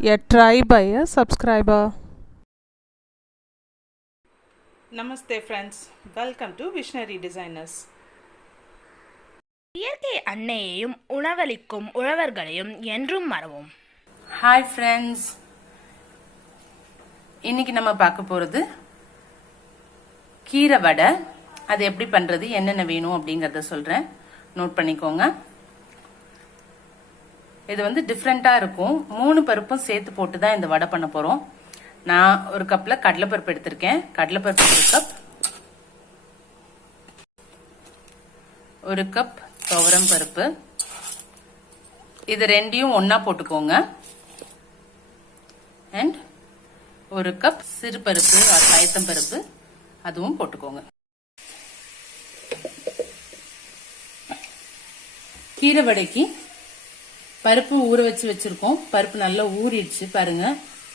a try by a subscriber. Namaste friends, welcome to Visionary Designers. இயற்கை அன்னையையும் உணவளிக்கும் உழவர்களையும் என்றும் மறவோம். Hi friends, இன்னைக்கு நம்ம பார்க்க போகிறது கீரை வடை. அது எப்படி பண்ணுறது, என்னென்ன வேணும் அப்படிங்கிறத சொல்கிறேன், நோட் பண்ணிக்கோங்க. இது வந்து டிஃப்ரெண்ட்டாக இருக்கும். 3 பருப்பும் சேர்த்து போட்டு தான் இந்த வடை பண்ண போகிறோம். நான் ஒரு கப்பில் கடலைப்பருப்பு எடுத்திருக்கேன். கடலைப்பருப்பு 1 கப், 1 கப் துவரம் பருப்பு. இது ரெண்டையும் ஒன்றா போட்டுக்கோங்க. அண்ட் 1 கப் சிறுபருப்பு பயத்தம் பருப்பு, அதுவும் போட்டுக்கோங்க. கீரை வடைக்கு பருப்பு ஊற வச்சு வச்சிருக்கோம். பருப்பு நல்லா ஊறிடுச்சு பாருங்க,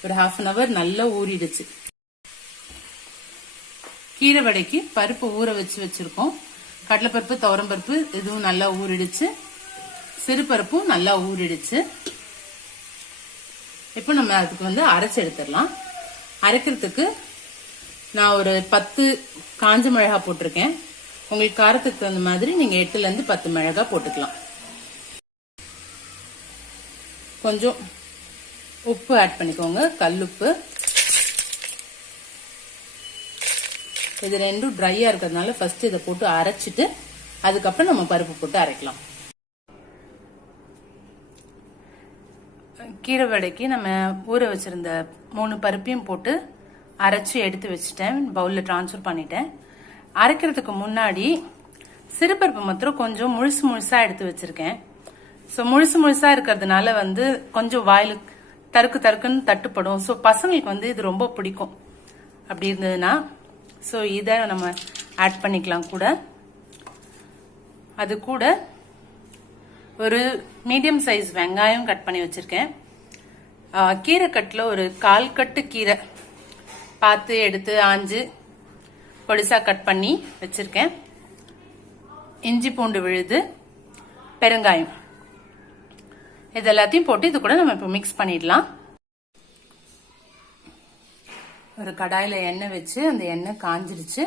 ஒரு 1/2 அன் அவர் நல்லா ஊறிடுச்சு. கீரை வடைக்கு பருப்பு ஊற வச்சு வச்சிருக்கோம். கடலைப்பருப்பு துவரம் பருப்பு இதுவும் நல்லா ஊறிடுச்சு, சிறுபருப்பும் நல்லா ஊறிடுச்சு. இப்போ நம்ம அதுக்கு வந்து அரைச்சு எடுத்துடலாம். அரைக்கிறதுக்கு நான் ஒரு 10 காஞ்ச மிளகா போட்டிருக்கேன். உங்களுக்கு காரத்துக்கு தகுந்த மாதிரி நீங்க 8ல இருந்து 10 மிளகா போட்டுக்கலாம். கொஞ்சம் உப்பு ஆட் பண்ணிக்கோங்க, கல்லுப்பு. இது ரெண்டும் ட்ரையா இருக்கிறதுனால ஃபர்ஸ்ட் இதை போட்டு அரைச்சிட்டு அதுக்கப்புறம் நம்ம பருப்பு போட்டு அரைக்கலாம். கீரை வடைக்கு நம்ம ஊற வச்சிருந்த 3 பருப்பையும் போட்டு அரைச்சி எடுத்து வச்சுட்டேன், பவுல்ல டிரான்ஸ்ஃபர் பண்ணிட்டேன். அரைக்கிறதுக்கு முன்னாடி சிறுபருப்பு மாத்திரம் கொஞ்சம் முழுசா எடுத்து வச்சிருக்கேன். ஸோ முழுசா இருக்கிறதுனால வந்து கொஞ்சம் வாயில் தருக்குன்னு தட்டுப்படும். ஸோ பசங்களுக்கு வந்து இது ரொம்ப பிடிக்கும். அப்படி இருந்ததுன்னா ஸோ இதை நம்ம ஆட் பண்ணிக்கலாம் கூட. அது கூட ஒரு மீடியம் சைஸ் வெங்காயம் கட் பண்ணி வச்சிருக்கேன். கீரை கட்டில் ஒரு 1/4 கட்டு கீரை பார்த்து எடுத்து ஆஞ்சு பொடிசா கட் பண்ணி வச்சிருக்கேன். இஞ்சி பூண்டு விழுது, பெருங்காயம், இது எல்லாத்தையும் போட்டு இது கூட நம்ம இப்போ மிக்ஸ் பண்ணிடலாம். ஒரு கடாயில எண்ணெய் வச்சு அந்த எண்ணெய் காஞ்சிருச்சு.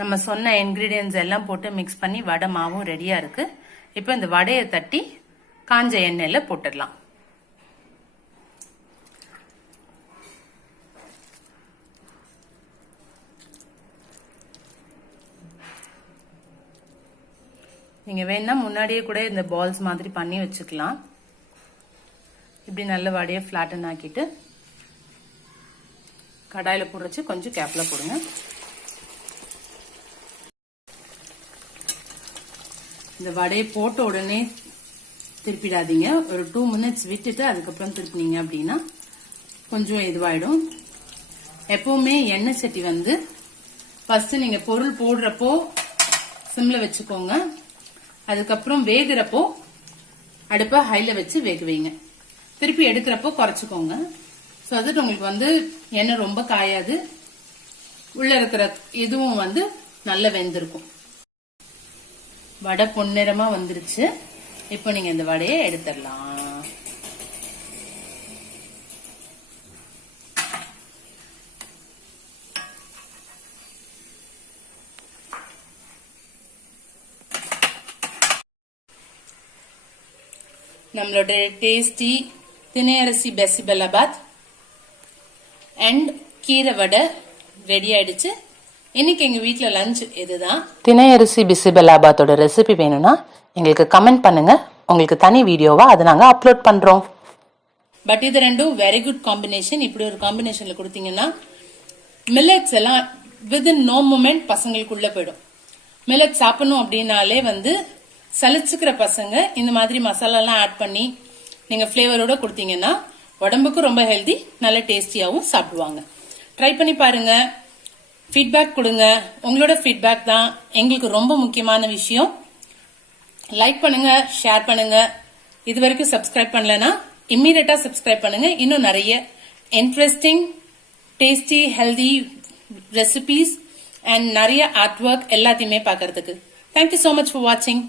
நம்ம சொன்ன இன்கிரீடியன்ஸ் எல்லாம் போட்டு மிக்ஸ் பண்ணி வடை மாவும் ரெடியா இருக்கு. இப்போ இந்த வடையை தட்டி காஞ்ச எண்ணெயில போட்டுடலாம். நீங்க வேணா முன்னாடியே கூட இந்த பால்ஸ் மாதிரி பண்ணி வச்சுக்கலாம். இப்படி நல்ல வடையை ஃபிளாட்டன் ஆக்கிட்டு கடாயில போட்டு வச்சு கொஞ்சம் கேப்ல போடுங்க. இந்த வடையை போட்ட உடனே திருப்பிடாதீங்க. ஒரு 2 மினிட்ஸ் விட்டுட்டு அதுக்கப்புறம் திருப்பினீங்க அப்படின்னா கொஞ்சம் இதுவாயிடும். எப்பவுமே எண்ணெய் சட்டி வந்து ஃபர்ஸ்ட் நீங்க பொருள் போடுறப்போ சிம்ல வச்சுக்கோங்க. அதுக்கப்புறம் வேகிறப்போ அடுப்பை ஹைல வச்சு வேக வைங்க. திருப்பி எடுக்கிறப்போ குறைச்சிக்கோங்க. ஸோ அது உங்களுக்கு வந்து எண்ணெய் ரொம்ப காயாது, உள்ள இருக்கிற இதுவும் வந்து நல்ல வெந்திருக்கும். வடை பொன்னிறமா வந்துருச்சு. இப்போ நீங்க இந்த வடையை எடுத்துடலாம். நம்மளோட டேஸ்டி தினை அரிசி பெசிபெல்லாபாத் அண்ட் கீரை வடை ரெடி ஆயிடுச்சு. இன்னைக்கு எங்க வீட்டுல லஞ்ச் இதுதான். தினை அரிசி பிசிபெல்லாபாத்தோட ரெசிபி வேணும்னா எங்களுக்கு கமெண்ட் பண்ணுங்க. உங்களுக்கு தனி வீடியோவா அதை நாங்க அப்லோட் பண்றோம். பட் இது ரெண்டும் வெரி குட் காம்பினேஷன். இப்படி ஒரு காம்பினேஷன்ல கொடுத்தீங்கன்னா மில்லட்ஸ் எல்லாம் வித்தின் நோ மூமெண்ட் பசங்களுக்குள்ள போயிடும். மில்லட் சாப்பிடணும் அப்படின்னாலே வந்து சலிச்சுக்கிற பசங்க இந்த மாதிரி மசாலாலாம் ஆட் பண்ணி நீங்க ஃபிளேவரோட கொடுத்தீங்கன்னா உடம்புக்கு ரொம்ப ஹெல்தி, நல்ல டேஸ்டியாவும் சாப்பிடுவாங்க. ட்ரை பண்ணி பாருங்க, ஃபீட்பேக் கொடுங்க. உங்களோட ஃபீட்பேக் தான் எங்களுக்கு ரொம்ப முக்கியமான விஷயம். லைக் பண்ணுங்க, ஷேர் பண்ணுங்க. இது வரைக்கும் சப்ஸ்கிரைப் பண்ணலனா இம்மீடியட்டா சப்ஸ்கிரைப் பண்ணுங்க. இன்னும் நிறைய interesting, tasty, healthy recipes and நிறைய ஆர்ட் ஒர்க் எல்லாத்தையுமே பார்க்கறதுக்கு. Thank you so much for watching.